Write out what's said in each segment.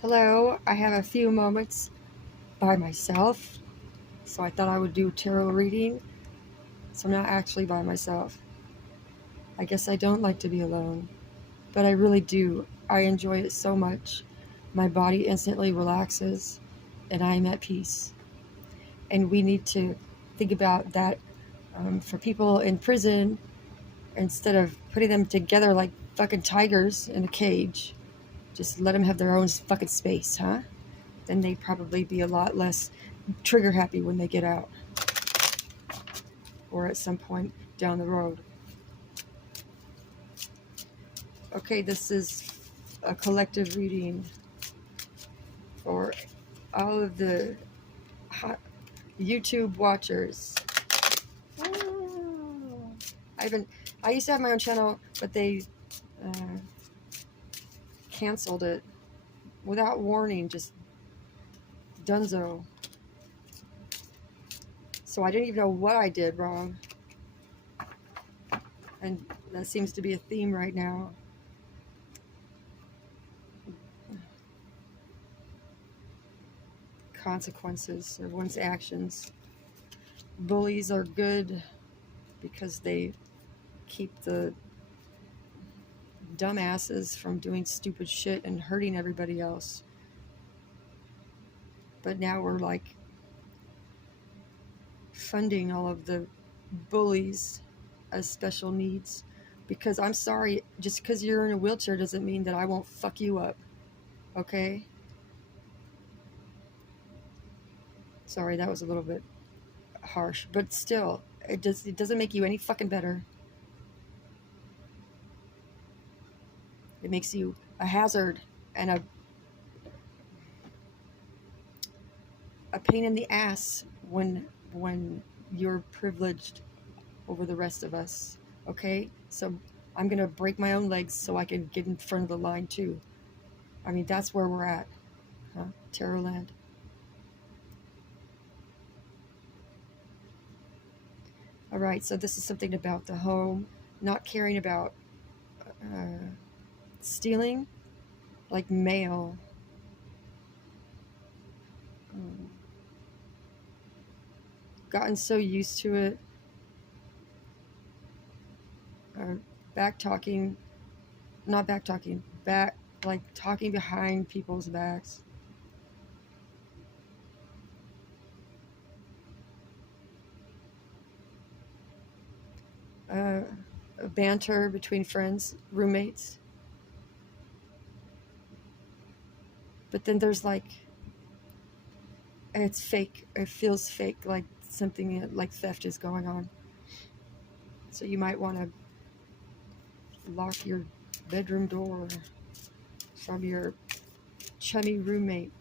Hello, I have a few moments by myself, so I thought I would do tarot reading. So I'm not actually by myself. I guess I don't like to be alone, but I really do. I enjoy it so much. My body instantly relaxes and I am at peace. And we need to think about that for people in prison instead of putting them together like fucking tigers in a cage. Just let them have their own fucking space, huh? Then they'd probably be a lot less trigger happy when they get out or at some point down the road. Okay, this is a collective reading for all of the hot YouTube watchers. Oh. I used to have my own channel, but they uh, canceled it without warning, just dunzo. So I didn't even know what I did wrong. And that seems to be a theme right now. Consequences of one's actions. Bullies are good because they keep the dumbasses from doing stupid shit and hurting everybody else. But now we're like funding all of the bullies as special needs, because I'm sorry, just because you're in a wheelchair doesn't mean that I won't fuck you up. Okay? Sorry, that was a little bit harsh, but still, it doesn't make you any fucking better. It makes you a hazard and a pain in the ass when you're privileged over the rest of us. Okay? So I'm gonna break my own legs so I can get in front of the line too. I mean, that's where we're at, huh? Terrorland. All right, so this is something about the home, not caring about stealing, like mail. Um, Gotten so used to it. Back talking, not back talking, back like talking behind people's backs. Uh, Banter between friends, roommates. But then there's like, it's fake. It feels fake, like something like theft is going on. So you might want to lock your bedroom door from your chummy roommate.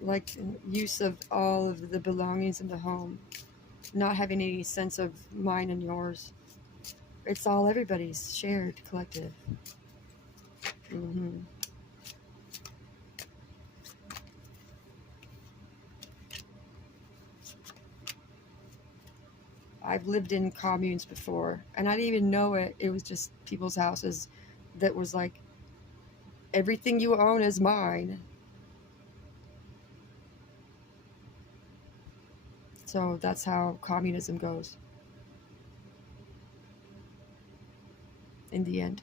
Like use of all of the belongings in the home, not having any sense of mine and yours. It's all everybody's shared collective. Mm-hmm. I've lived in communes before, and I didn't even know it. It was just people's houses that was like, everything you own is mine. So that's how communism goes in the end.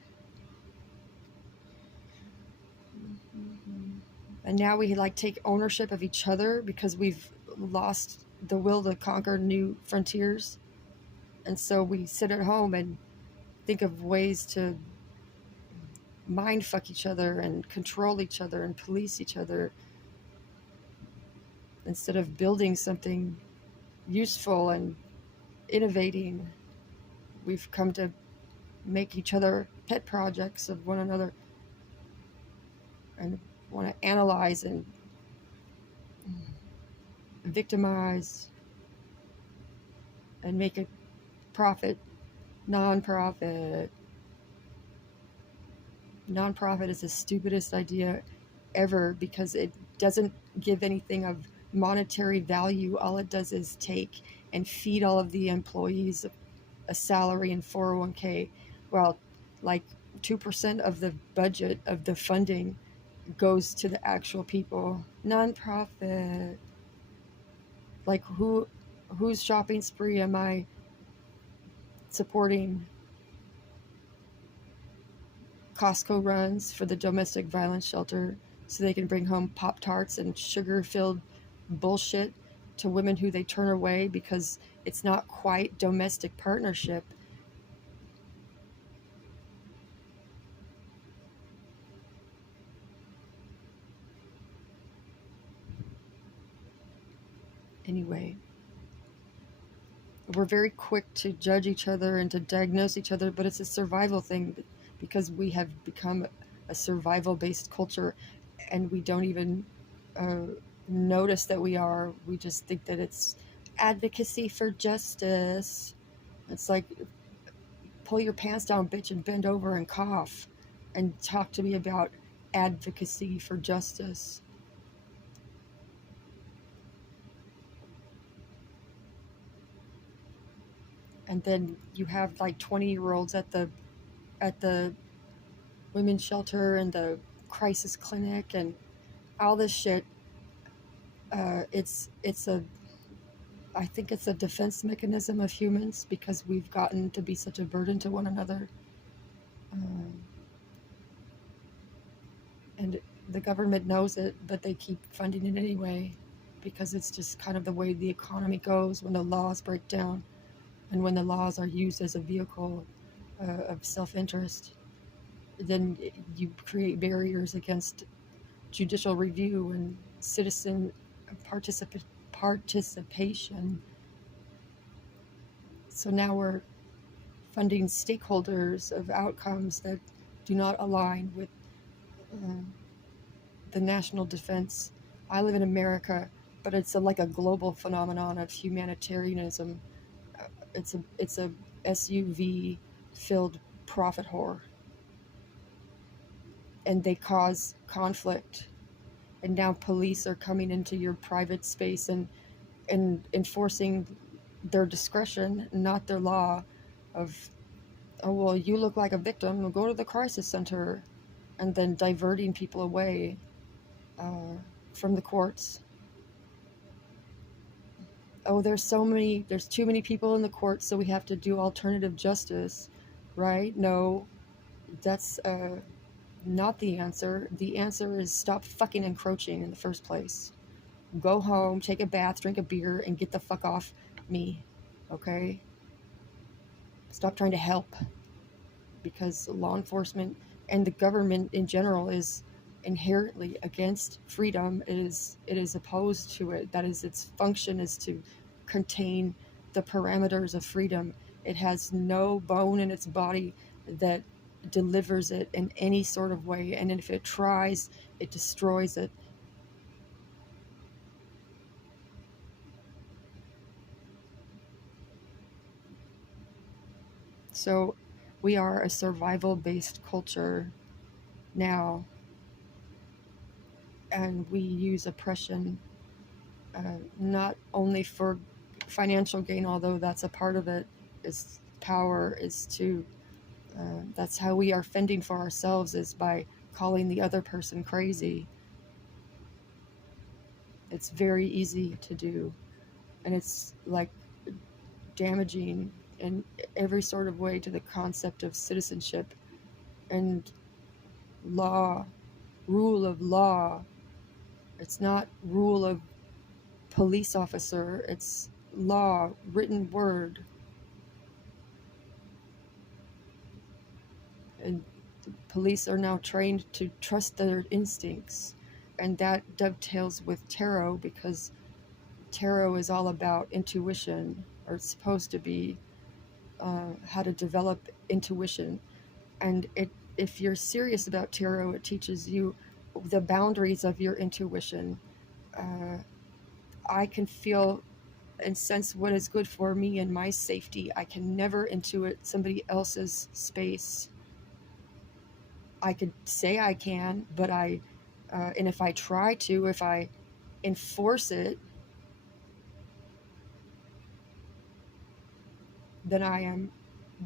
And now we like take ownership of each other because we've lost the will to conquer new frontiers. And so we sit at home and think of ways to mind fuck each other and control each other and police each other instead of building something useful and innovating. We've come to make each other pet projects of one another and want to analyze and victimize and make a profit. Non-profit is the stupidest idea ever because it doesn't give anything of monetary value. All it does is take and feed all of the employees a salary and 401k. Well, like 2% of the budget of the funding goes to the actual people. Nonprofit. Like whose shopping spree am I supporting? Costco runs for the domestic violence shelter so they can bring home Pop-Tarts and sugar-filled bullshit to women who they turn away because it's not quite domestic partnership. Anyway, we're very quick to judge each other and to diagnose each other, but it's a survival thing because we have become a survival-based culture, and we don't even notice that we are. We just think that it's advocacy for justice. It's like, pull your pants down, bitch, and bend over and cough and talk to me about advocacy for justice. And then you have like 20-year-olds at the women's shelter and the crisis clinic and all this shit. I think it's a defense mechanism of humans because we've gotten to be such a burden to one another. And the government knows it, but they keep funding it anyway because it's just kind of the way the economy goes when the laws break down and when the laws are used as a vehicle of self-interest. Then you create barriers against judicial review and citizen participation. So now we're funding stakeholders of outcomes that do not align with the national defense. I live in America, but it's like a global phenomenon of humanitarianism. It's a SUV filled profit whore, and they cause conflict. And now police are coming into your private space and enforcing their discretion, not their law, of, oh, well, you look like a victim, go to the crisis center, and then diverting people away from the courts. Oh, there's too many people in the courts, so we have to do alternative justice, right? No, that's not the answer. The answer is stop fucking encroaching in the first place. Go home, take a bath, drink a beer, and get the fuck off me, okay? Stop trying to help, because law enforcement and the government in general is inherently against freedom. It is opposed to it. That is, its function is to contain the parameters of freedom. It has no bone in its body that delivers it in any sort of way, and if it tries, it destroys it. So we are a survival-based culture now, and we use oppression not only for financial gain, although that's a part of it. Is power is to that's how we are fending for ourselves, is by calling the other person crazy. It's very easy to do, and it's like damaging in every sort of way to the concept of citizenship and law, rule of law. It's not rule of police officer, it's law, written word. And police are now trained to trust their instincts, and that dovetails with tarot, because tarot is all about intuition, or it's supposed to be, how to develop intuition. And if you're serious about tarot, it teaches you the boundaries of your intuition. I can feel and sense what is good for me and my safety. I can never intuit somebody else's space. I could say I can, but and if I try to, if I enforce it, then I am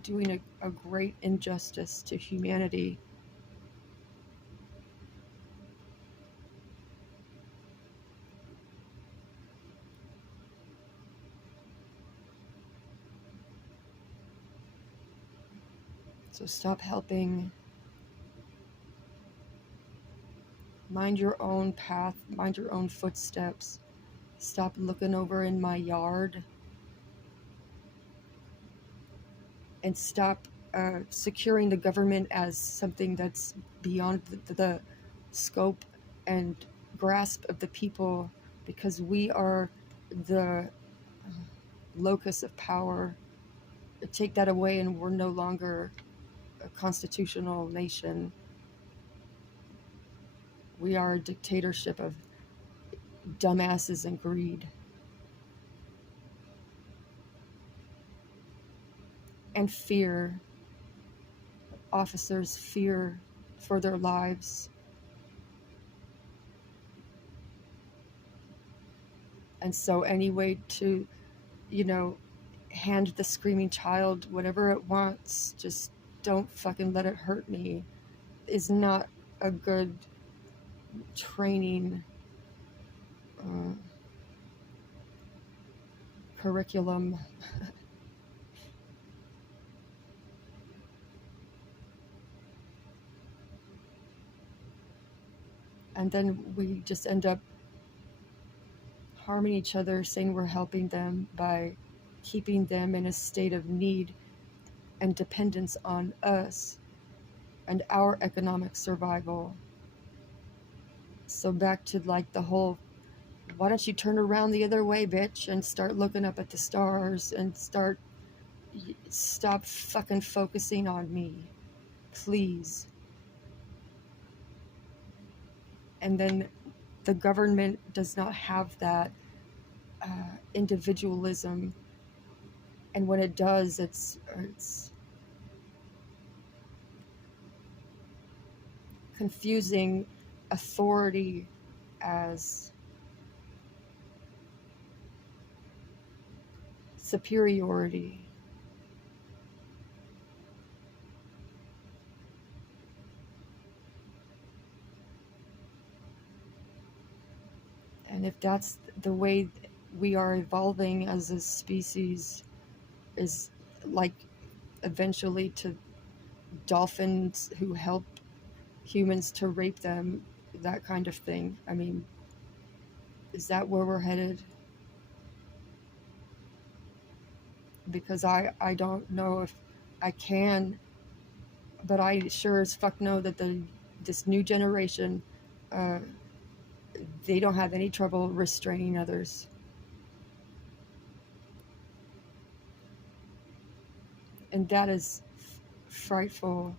doing a great injustice to humanity. So stop helping. Mind your own path, mind your own footsteps. Stop looking over in my yard. And stop securing the government as something that's beyond the scope and grasp of the people, because we are the locus of power. Take that away and we're no longer a constitutional nation. We are a dictatorship of dumbasses and greed. And fear. Officers fear for their lives. And so any way to, hand the screaming child whatever it wants, just don't fucking let it hurt me, is not a good training curriculum. And then we just end up harming each other, saying we're helping them by keeping them in a state of need and dependence on us and our economic survival. So back to like the whole, why don't you turn around the other way, bitch, and start looking up at the stars and stop fucking focusing on me, please. And then the government does not have that individualism, and when it does, it's confusing authority as superiority. And if that's the way we are evolving as a species, is like eventually to dolphins who help humans to rape them, that kind of thing. I mean, is that where we're headed? Because I don't know if I can, but I sure as fuck know that this new generation, they don't have any trouble restraining others. And that is frightful.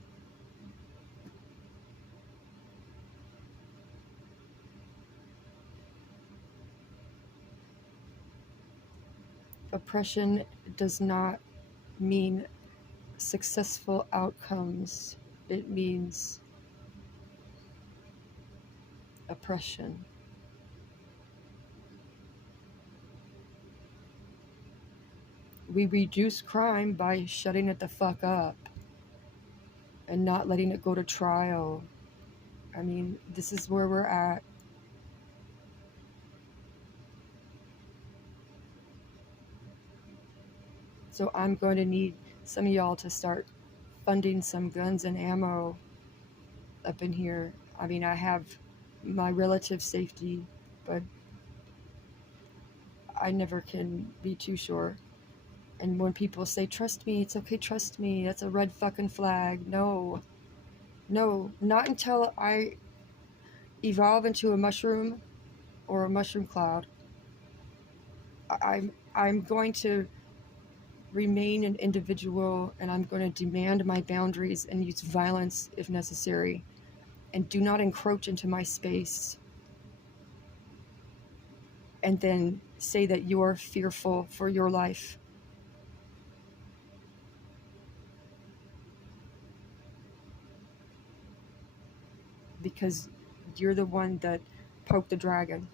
Oppression does not mean successful outcomes. It means oppression. We reduce crime by shutting it the fuck up and not letting it go to trial. I mean, this is where we're at. So I'm going to need some of y'all to start funding some guns and ammo up in here. I mean, I have my relative safety, but I never can be too sure. And when people say, trust me, it's okay, trust me, that's a red fucking flag. No, not until I evolve into a mushroom or a mushroom cloud. I'm going to remain an individual, and I'm going to demand my boundaries and use violence if necessary. And do not encroach into my space and then say that you're fearful for your life. Because you're the one that poked the dragon.